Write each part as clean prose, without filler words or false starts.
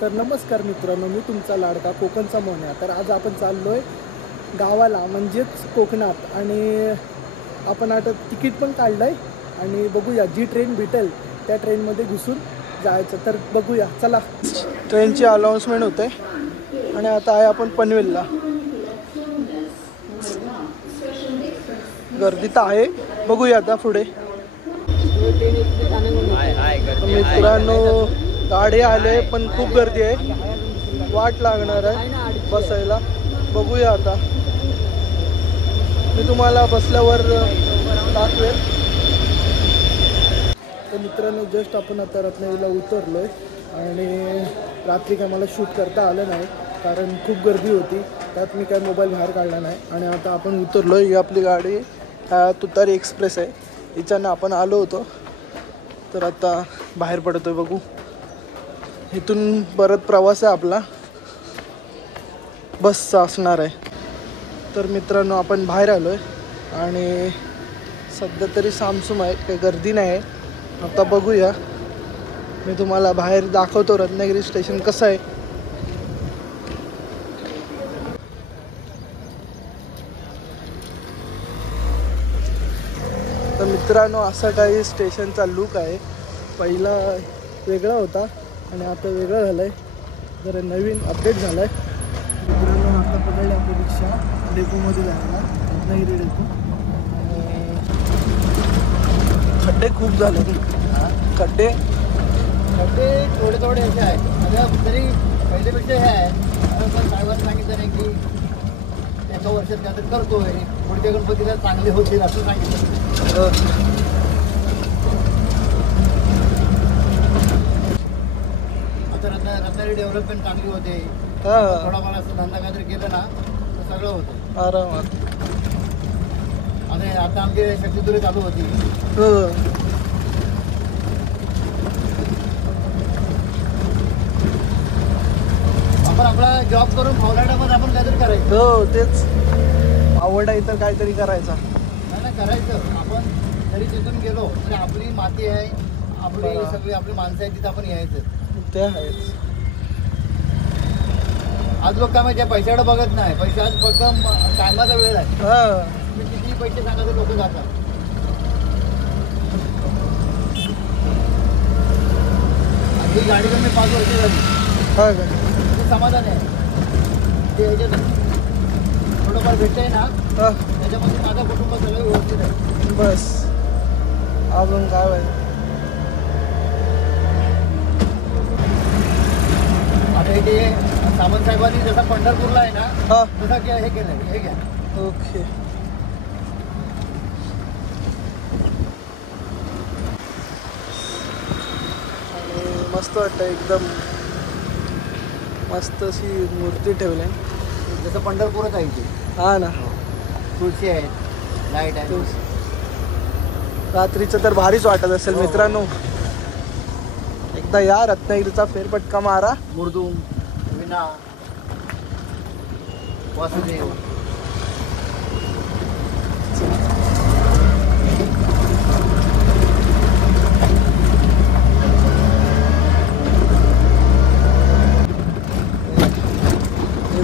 तर नमस्कार मित्रांनो, मी तुमचा लाडका कोकणचा मोन्या. तर आज आपण चाललो आहे गावाला, म्हणजेच कोकणात. आणि आपण आता तिकीट पण काढलं आहे आणि बघूया जी ट्रेन भेटेल त्या ट्रेनमध्ये घुसून जायचं. तर बघूया, चला. ट्रेनची अनाउन्समेंट होते आणि आता आहे आपण पनवेलला. गर्दी तर आहे, बघूया आता पुढे. मित्रांनो, गाडी आले पण खूप गर्दी आहे, वाट लागणार आहे बसायला. बघूया आता, मी तुम्हाला बसल्यावर दाखवेल. तर मित्रांनो, जस्ट आपण आता रत्नागिरीला उतरलो आहे आणि रात्री काय मला शूट करता आलं नाही कारण खूप गर्दी होती, त्यात मी काय मोबाईल बाहेर काढला नाही. आणि आता आपण उतरलो आहे. ही आपली गाडी तुतारी एक्सप्रेस आहे, हिच्यानं आपण आलो होतो. तर आता बाहेर पडतोय, बघू. इथून परत प्रवास आहे आपला, बसचा असणार आहे. तर मित्रांनो, आपण बाहेर आलो आहे आणि सध्या तरी सामसूम आहे, काही गर्दी नाही आहे. आता बघूया, मी तुम्हाला बाहेर दाखवतो रत्नागिरी स्टेशन कसं आहे. तर मित्रांनो, असा काही स्टेशनचा लुक आहे. पहिला वेगळा होता आणि आता वेगळं झालं आहे, जरा नवीन अपडेट झालं आहे. मित्रांनो, आता पकडली आपली रिक्षा डेपोमध्ये जायला, रत्नागिरी डेपो. खड्डे खूप झाले, खड्डे थोडे थोडे असे आहे. म्हणजे तरी पहिल्यापेक्षा हे आहे, पण साहेबांनी सांगितलं नाही की एका वर्षात काहीतरी करतोय, पुढच्या गणपतीला चांगले होतील असं सांगितलं. आता रत्नागिरी डेव्हलपमेंट चांगली होते. थोडाफार असं धंदा काहीतरी केलं ना तर सगळं होतं आरामात. आणि आता आमची शक्तीतुरी चालू होती. आपण आपला जॉब करून फावलाटामध्ये आपण काहीतरी करायचं. हो, तेच आवड आहे तर काहीतरी करायचा. नाही करायचं. आपण जरी तिथून गेलो तरी आपली माती आहे, आपली सगळी आपली माणसं आहे, तिथं आपण यायचं. ते आहेच. आज लोक काय माहिती पैशाकडे बघत नाही, पैसा आज फक्त टायमाचा वेळ आहे. तुम्ही किती पैसे सांगा तर लोक जातात. ही गाडी तर मी 5 वर्ष झाली. समाधान आहे ते ह्याच्यात थोडंफार भेटतंय ना, त्याच्यामध्ये माझं कुटुंब सगळं व्यवस्थित आहे. बस, अजून काय पाहिजे. आता इथे सामंत साहेबांनी जसा पंढरपूरला आहे ना तसा हे केलं, हे घ्या. ओके. आणि मस्त वाटतं, एकदम मस्त अशी मूर्ती ठेवली आहे, जसं पंढरपूरच आहे इथे. हा ना, तुळशी आहे, लाईट आहे. रात्रीचं तर भारीच वाटत असेल. मित्रांनो, एकदा या, रत्नागिरीचा फेरफटका मारा. मुर्दुम, विना, वासुदेव.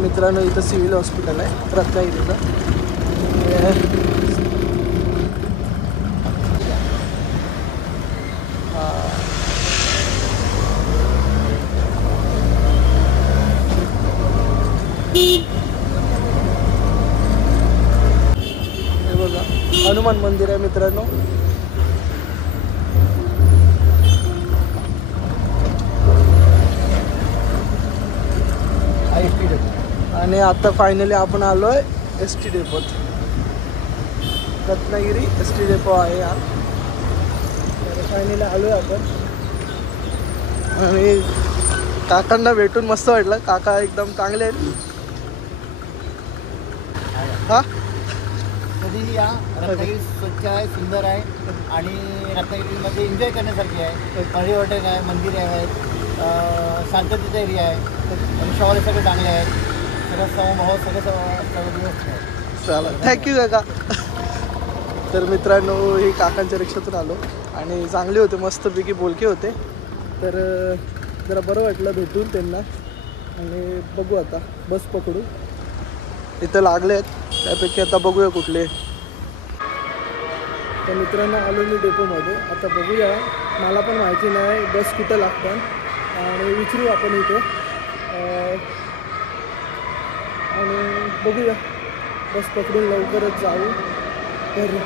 मित्रांनो, इथं सिव्हिल हॉस्पिटल आहे रत्नागिरीचं. हे बघा, हनुमान मंदिर आहे मित्रांनो. आणि आता फायनली आपण आलो आहे एस टी डेपोत. रत्नागिरी एस टी डेपो आहे यार. फायनली आलो आहे आपण. आणि काकांना भेटून मस्त वाटलं. काका एकदम चांगले आहेत. हा, कधीही या. रत्नागिरी स्वच्छ आहे, सुंदर आहे आणि रत्नागिरीमध्ये एन्जॉय करण्यासारखी आहे. पर्यटक आहे, मंदिरे आहेत, शांततेचा एरिया आहे, मनुष्यावाले सगळे चांगले आहेत. सगळं समभाव सगळं व्यवस्थित आहे. चला, थँक्यू काका. तर मित्रांनो, ही काकांच्या रिक्षातून आलो आणि चांगले होते, मस्तपैकी बोलके होते. तर जरा बरं वाटलं भेटून त्यांना. आणि बघू आता बस पकडू. इथं लागले आहेत त्यापैकी आता बघूया कुठले. तर मित्रांनो आलो मी डेपोमध्ये. आता बघूया, मला पण माहिती नाही बस कुठं लागतात आणि विचारू आपण इथे आणि बघूया बस पकडून लवकरच जाऊ. तर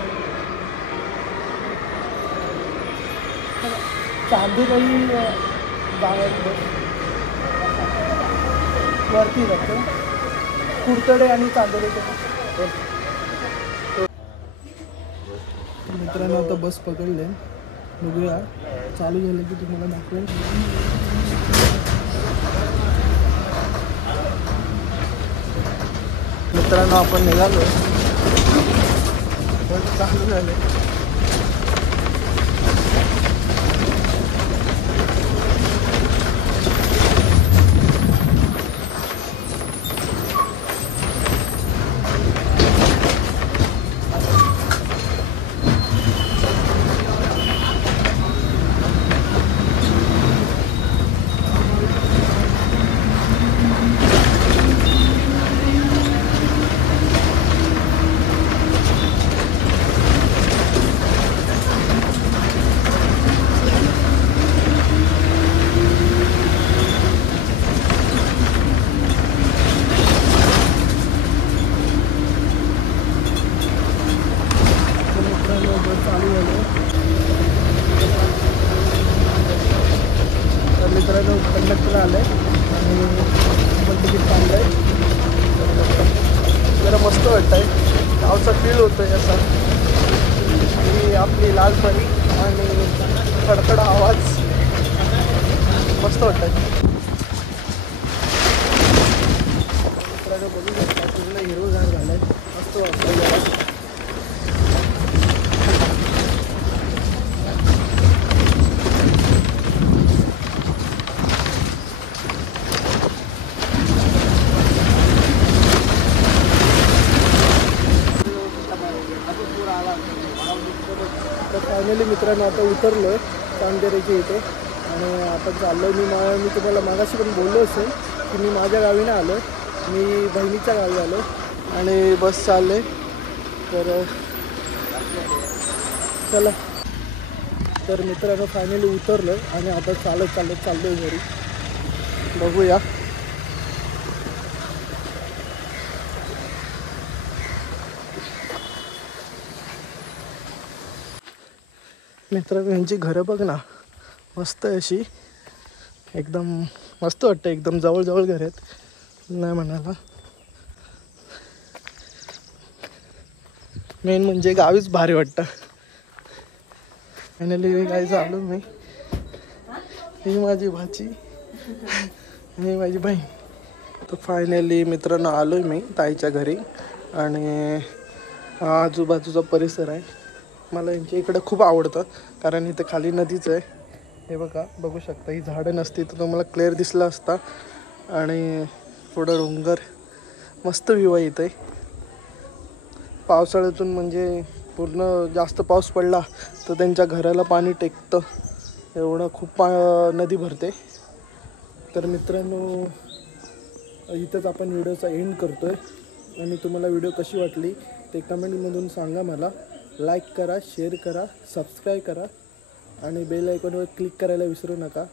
चांदोली जाणार बस वरती जातो कुडतडे आणि चांदोलीचे. मित्रांनो आता बस पकडले, बघूया चालू झालं की तुम्हाला दाखवेल. मित्रांनो आपण निघालो, बस चालू झाले. मित्रांनो कंडक्टर आले आणि पण तिकीट काढलं आहे. जरा मस्त वाटत आहे, गावचा फील होतो आहे असा. ही आपली लालपरी आणि खडखड आवाज मस्त वाटत आहे. मित्रांनो बघू शकता पूर्ण हिरवंगार झालं आहे, मस्त वाटतं. तर फायनली मित्रांनो आता उतरलो आहे चांदेरीच्या इथे आणि आपण चाललो. मी तुम्हाला मागाशी पण बोललो असेल की मी माझ्या गावी नाही आलो, मी बहिणीच्या गावी आलो आणि बस चालले. तर चला, तर मित्रांनो फायनली उतरलो आहे आणि आता चालत चाललो आहे घरी. बघूया. मित्रांनो यांची घरं बघ ना, मस्त अशी एकदम मस्त वाटतं. एकदम जवळ घर आहेत, नाही म्हणाला. मेन म्हणजे गावीच भारी वाटतं. फायनली काय झालो मी, ही माझी भाची ही माझी बहीण. तर फायनली मित्रांनो आलो आहे मी ताईच्या घरी आणि आजूबाजूचा परिसर आहे मला यांच्या इकडं खूप आवडतं कारण इथं खाली नदीच आहे. हे बघा, बघू शकता, ही झाडं नसती तर तुम्हाला क्लिअर दिसला असता. आणि थोडं डोंगर, मस्त व्ह्यू आहे इथे. पावसाळ्यातून म्हणजे पूर्ण जास्त पाऊस पडला तर त्यांच्या घराला पाणी टेकतं, एवढं खूप नदी भरते. तर मित्रांनो इथंच आपण व्हिडिओचा एंड करतो आहे आणि तुम्हाला व्हिडिओ कशी वाटली ते कमेंटमधून सांगा मला. लाईक करा, शेअर करा, सबस्क्राईब करा आणि बेल आयकॉनवर क्लिक करायला विसरू नका.